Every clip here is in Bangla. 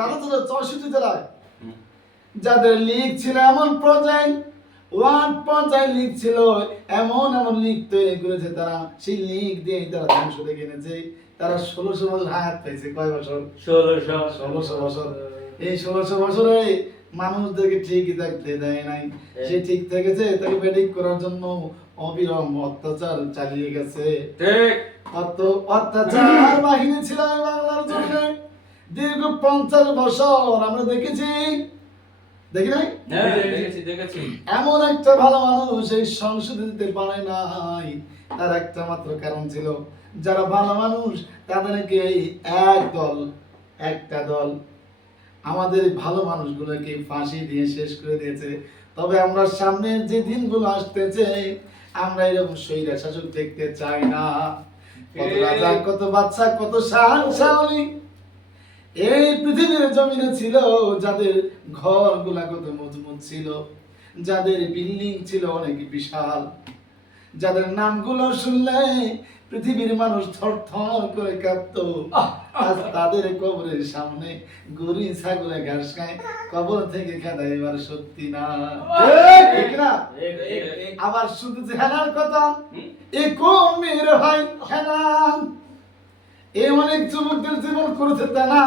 রাজা ছিল 64 জেলায়। যাদের লিগ ছিল এমন পর্যায়ে, ওয়ার্ড পর্যায়ে লিগ ছিল, এমন এমন লিগ তৈরি করেছে তারা, সেই লিগ দিয়ে তারা ধ্বংস দেখে এনেছে। তারা 1600 বছর হায়াত পেয়েছে। কয় বছর? 1600 বছর। এই 1600 বছরে মানুষদেরকে ঠিকই থাকতে দেয় নাই। সে ঠিক থেকেছে, তাকে ব্যাটিং করার জন্য অবিরাম অত্যাচার চালিয়ে গেছে। ঠিক। অত্যাচার বাহিনী ছিল এই বাংলার জমিনে দীর্ঘ 50 বছর। আমরা দেখেছি, দেখি নাই? হ্যাঁ, দেখেছি। এমন একটা ভালো মানুষ এই সংসদে দিতে পারে নাই। তার একটা মাত্র কারণ ছিল, যারা ভালো মানুষ তাদেরকে একটা দল আমাদের ভালো মানুষগুলোকে ফাঁসি দিয়ে শেষ করে দিয়েছে। তবে আমরা সামনের যে দিনগুলো আসতেছে, আমরা এরকম স্বৈরা শাসক দেখতে চাই না। কত রাজা, কত বাদশা, কত শাহী এই পৃথিবীর জমিনে ছিল, যাদের ঘরগুলা কত মজবুত ছিল, যাদের বিল্ডিং ছিল অনেক বিশাল, যাদের নামগুলো শুনলে পৃথিবীর মানুষ থরথর করে কাঁপতো। আজ তাদের কবরের সামনে গরু ছাগলে ঘাস খায়, কবর থেকে খেদা এবার সত্যি না। ঠিক না? আবার শুনতেছে হেনার কথা। এ কোন মেয়ের ভাই হেনা, এ অনেক যুবকদের জীবন করেছে তেনা,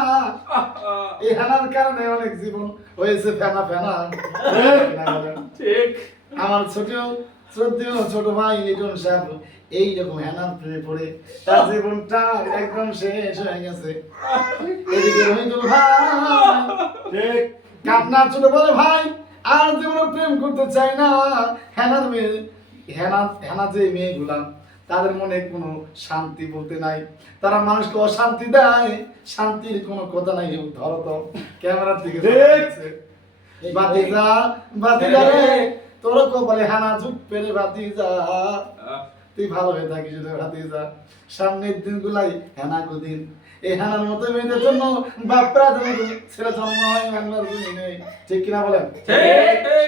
এই হেনার কারণে অনেক জীবন হয়েছে ফেনা ফেনা। ঠিক। আমার ছোট ভাই লিটন সাহেব এইরকম হেনার প্রেমে পড়ে তার জীবনটা একদম শেষ হয়ে গেছে। এদিকে রহিদুল ভাই কান্না ছোট বলে, ভাই আর জীবনে প্রেম করতে চাই না। হেনার মেয়ে, হেনা যে মেয়েগুলা, তাদের মনে কোনো শান্তি বলতে নাই। তারা মানুষকে অশান্তি দেয়, শান্তির কোনো কথা নাই। ধরো তো ক্যামেরার দিকে দেখছে। বাতিজা রে, তোর কপালে হানা ঝুঁক পেরে বাতিজা, তুই ভালো হয়ে থাকিস রে বাতিজা। সামনের দিনগুলাই হেনা দিন। এই হেনার মতো মেয়েদের জন্য বাপরা ছেলে জন্ম হয় বাংলার জমিনে। ঠিক কিনা বলেন?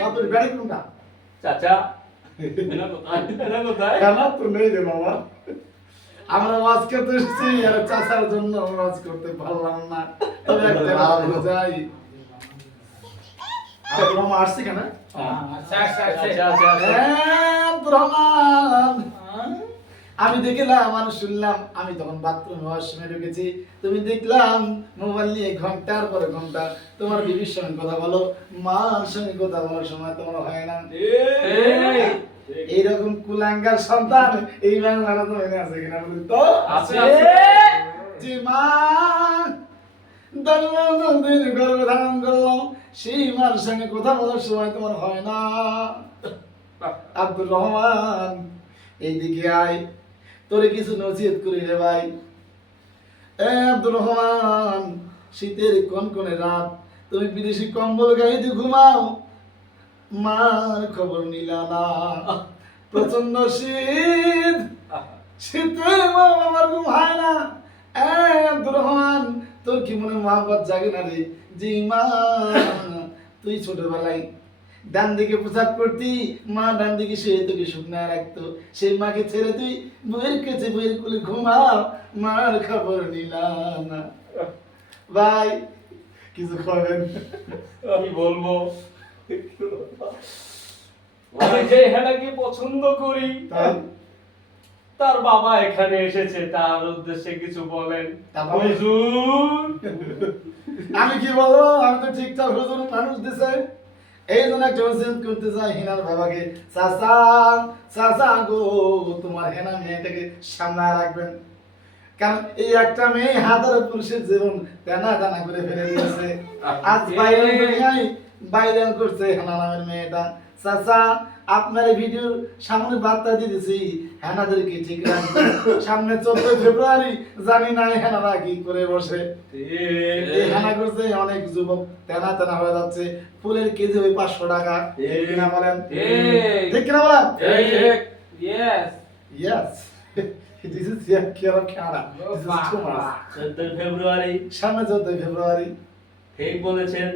সবের ব্যাড়ি কোনটা? চাচা হেনা কোথায়? হেনা তো নেই রে বাবা। আমরা ওয়াজ করতে এসেছি, আর চাচার জন্য ওয়াজ করতে পারলাম না। তবে একটা কথা যাই, আপনারা আসছে কেন? আমি দেখলাম, মানুষ শুনলাম, আমি তখন বাথরুমে ওয়াশরুমে ঢুকেছি, তুমি দেখলাম মোবাইল নিয়ে ঘন্টার পরে ঘন্টা তোমার বিবির সঙ্গে কথা বলো, মার সঙ্গে কথা বলার সময় তোমার হয় না। এইরকম কুলাঙ্গার সন্তান এই বাংলার তো আছে কিনা বলুন তো? আছে। যে মা গর্ভধারণ করলাম, সেই মার সঙ্গে কথা বলার সময় তোমার হয় না। আব্দুর রহমান এইদিকে আয়, তোরে কিছু নসিহত করি রে ভাই। আব্দুর রহমান, শীতের কনকনে রাত, তুমি বিদেশি কম্বল গায়ে দিয়ে ঘুমাও, মার খবর নিলা না। প্রচন্ড শীত, শীতে মা বাবার ঘুম হয় না। আব্দুর রহমান, তোর কি মনে মহাব্বত জাগে না রে? জি মা, তুই ছোটবেলায় ডান দিকে প্রসাব করতি, মা ডান দিকে শুয়ে তোকে শুকনায় রাখতো, সেই মাকে ছেড়ে তুই বইয়ের কাছে বইয়ের কোলে ঘুমাও, মার খবর নিলাম না। ভাই কিছু খাবেন? আমি বলবো, আমি যে হেনাকে পছন্দ করি, তার বাবা এখানে এসেছে, তার উদ্দেশ্যে কিছু বলেন। হুজুর, আমি কি বলবো? আমি তো ঠিকঠাক হুজুর মানুষ দিছে, এই জন্য একটা ওসিয়ত করতে চাই হেনার বাবাকে, চাচা চাচা গো, তোমার হেনা মেয়েটাকে সামনে রাখবেন। কারণ এই একটা মেয়ে হাজার পুরুষের জীবন টানা টানা করে ফেলে দিয়েছে। আজ বাইরে দুনিয়ায় ভাইরাল করছে হেনা নামের মেয়েটা। চাচা, আপনার এই ভিডিওর সামনে বার্তা দিতেছি, হেনাদেরকে ঠিক রাখবেন। সামনে 14 ফেব্রুয়ারি, জানি না হেনারা কি করে বসে। এই হেনা করছে অনেক যুবক তেনা তেনা হয়ে যাচ্ছে, ফুলের কেজি ওই 500 টাকা। ঠিক কিনা বলেন? ঠিক কিনা বলেন? Yes. This is Canada. This is too much. 14 ফেব্রুয়ারি, সামনে 14 ফেব্রুয়ারি। ঠিক বলেছেন।